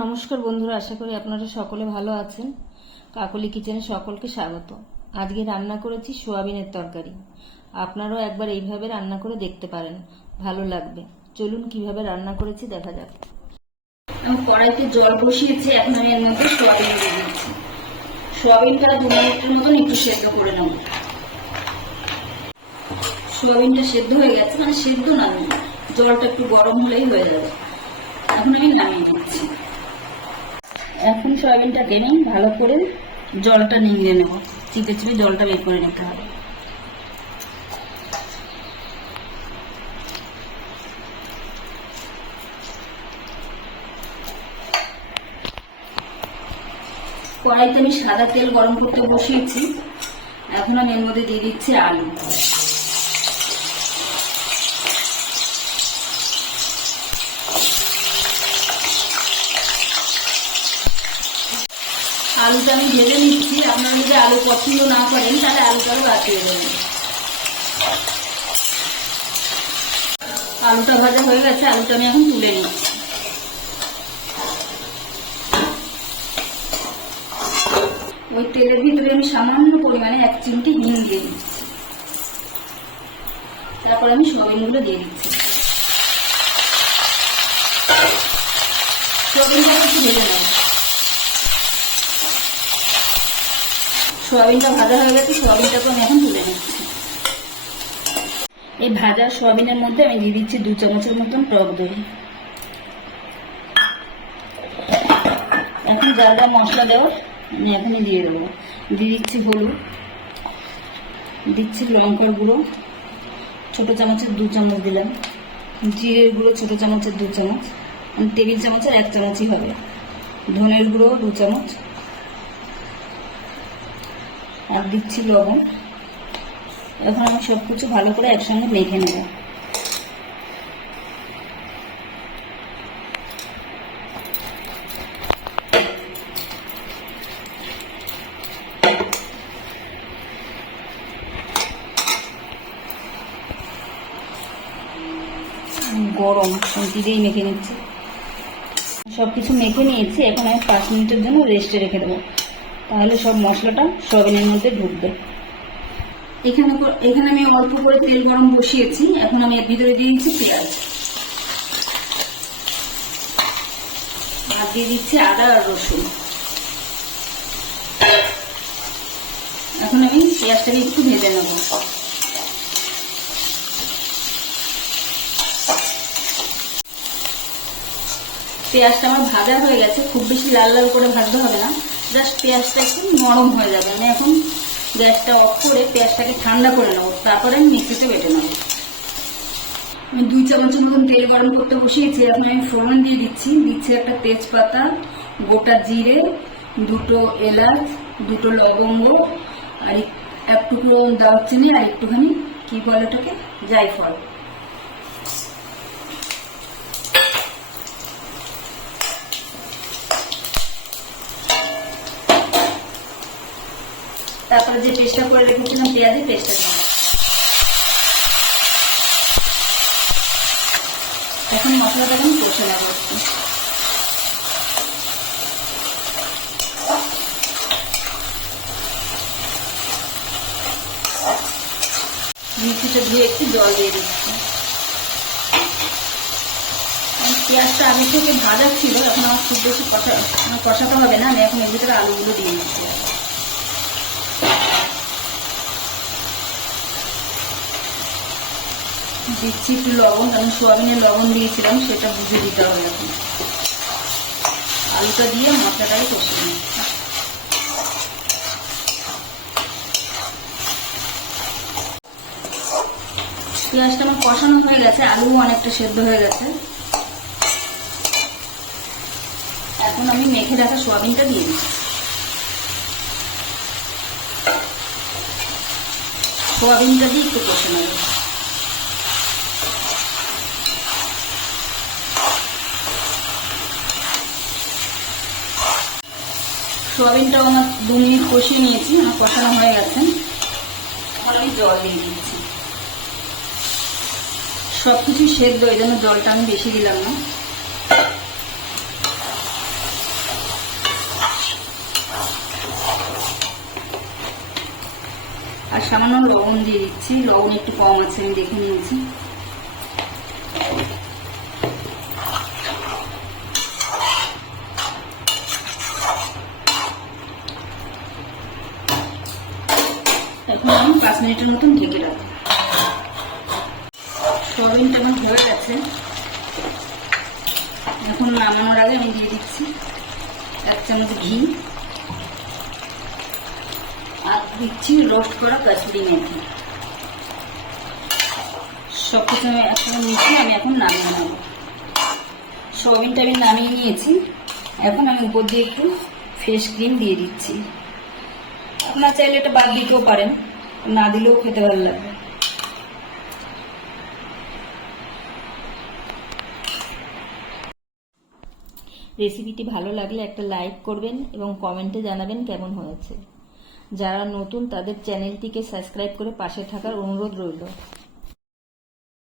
নমস্কার বন্ধুরা, আশা করি আপনারা সকলে ভালো আছেন। কাকলি কিচেনে সকলকে স্বাগত। আজকে রান্না করেছি সোয়াবিনের তরকারি। আপনারাও একবার এইভাবে রান্না করে দেখতে পারেন, ভালো লাগবে। চলুন কীভাবে রান্না করেছি দেখা যাক। আমি কড়াইতে জল বসিয়েছি, এখন আমি এর মধ্যে সোয়াবিন দিয়ে দিচ্ছি। সোয়াবিনটা দু মিনিটের মতন একটু সেদ্ধ করে নেব। সোয়াবিনটা সেদ্ধ হয়ে গেছে মানে সেদ্ধ না, জলটা একটু গরম হলেই হয়ে যাবে। এখন আমি নামিয়ে দিচ্ছি। এখন সয়াবিনটাকে আমি ভালো করে জলটা নিংড়ে নেব। চিপে চিপে জলটা বের করে নিতে হবে। কড়াইতে আমি সাদা তেল গরম করতে বসিয়েছি। এখন আমি এর মধ্যে দিয়ে দিচ্ছি আলু। আলুটা আমি ভেজে নিচ্ছি। আপনারা যদি আলু পছন্দ না করেন, তাহলে আলুটাও বাদ দিয়ে দেবেন। আলুটা ভাজা হয়ে গেছে, আলুটা আমি এখন তুলে নিচ্ছি। ওই তেলের ভিতরে আমি সামান্য পরিমাণে এক চিমটি হিং দিয়ে দিচ্ছি। তারপর আমি সোয়াবিনগুলো দিয়ে দিচ্ছি। সোয়াবিনটা একটু ভেজে নেব। সোয়াবিনটা ভাজা হয়ে গেছে সোয়াবিনটাকে আমি এখন তুলে নিচ্ছি। এই ভাজা সোয়াবিনের মধ্যে আমি দিয়ে দিচ্ছি দু চামচের মতন টক দই। এখন যা যা মশলা দেওয়ার, আমি এখনই দিয়ে দেবো। দিয়ে দিচ্ছি হলুদ, দিচ্ছি লঙ্কার গুঁড়ো, ছোট চামচের দু চামচ দিলাম। জিরের গুঁড়ো ছোট চামচের দু চামচ টেবিল চামচের এক চামচই হবে। ধনের গুঁড়ো দু চামচ আর দিচ্ছি লবণ। এখন আমি সব কিছু ভালো করে একসঙ্গে মেখে নেব। গরম দিয়েই মেখে নিচ্ছি। সব কিছু মেখে নিয়েছি, এখন আমি পাঁচ মিনিটের জন্য রেস্টে রেখে দেবো। তাহলে সব মশলাটা সয়াবিনের মধ্যে ঢুকবে। এখানে এখানে আমি অল্প করে তেল গরম বসিয়েছি। এখন আমি এর ভিতরে দিয়ে দিচ্ছি পেঁয়াজ আর দিয়ে দিচ্ছি আদা আর রসুন। এখন আমি পেঁয়াজটাকে একটু ভেজে নেব। পেঁয়াজটা আমার ভাজা হয়ে গেছে। খুব বেশি লাল লাল করে ভাজতে হবে না। জাস্ট পেঁয়াজটা একটু নরম হয়ে যাবে। আমি এখন গ্যাসটা অফ করে পেঁয়াজটাকে ঠান্ডা করে নেব। তারপরে আমি মিক্সিতে বেটে নেব। আমি দুই চামচের মতন তেল গরম করতে বসিয়েছি। এখন আমি ফোড়ন দিয়ে দিচ্ছি। দিচ্ছি একটা তেজপাতা, গোটা জিরে, দুটো এলাচ, দুটো লবঙ্গ, আর এক- এক টুকরো দারচিনি, আর একটুখানি কি বলে ওটাকে? জায়ফল। তারপরে যে পেস্টটা করে রেখেছিলাম পেঁয়াজের পেস্টটা দিলাম। এখন মশলাটা আমি কষে নেব একটু। মিষ্টিটা ধুয়ে একটু জল দিয়ে দিচ্ছি। পেঁয়াজটা আগে থেকে ভাজা ছিল, এখন আমার খুব বেশি কষা কষাতে হবে না, আমি এখন এর ভিতরে আলুগুলো দিয়ে দিচ্ছি। দিচ্ছি, একটু লবণ আমি সোয়াবিনের লবণ দিয়েছিলাম, সেটা বুঝে দিতে হবে এখন। আলুটা দিয়ে মশলাটাকে কষিয়ে নিই। পেঁয়াজটা আমার কষানো হয়ে গেছে, আলুও অনেকটা সেদ্ধ হয়ে গেছে। এখন আমি মেখে রাখা সোয়াবিনটা দিয়ে দিচ্ছি। সোয়াবিনটা দিয়ে একটু কষে নেব। সোয়াবিনটাও আমার দু মিনিট কষিয়ে নিয়েছি আমার কষানো হয়ে গেছে। এখন আমি জল দিয়ে দিয়েছি সব কিছু সেদ্ধ এই জন্য জলটা আমি বেশি দিলাম না। আর সামান্য লবণ দিয়ে দিচ্ছি। লবণ একটু কম আছে আমি দেখে নিয়েছি। মিনিটের মতন ঢেকে রাখব সয়াবিনটা আমার হয়ে গেছে। এখন নামানোর আগে আমি দিয়ে দিচ্ছি এক চামচ ঘি। আর দিচ্ছি রোস্ট করা কাশ্মীরি মেথি। সব কিছু আমি একসঙ্গে মিশিয়ে আমি এখন নামিয়ে নেব। সয়াবিনটা আমি নামিয়ে নিয়েছি। এখন আমি উপর দিয়ে একটু ফ্রেশ ক্রিম দিয়ে দিচ্ছি। আপনার চাইলে এটা বাদ দিতেও পারেন। না দিলেও খেতে ভালো লাগবে। রেসিপিটি ভালো লাগলে একটা লাইক করবেন এবং কমেন্টে জানাবেন কেমন হয়েছে। যারা নতুন তাদের চ্যানেলটিকে সাবস্ক্রাইব করে পাশে থাকার অনুরোধ রইল।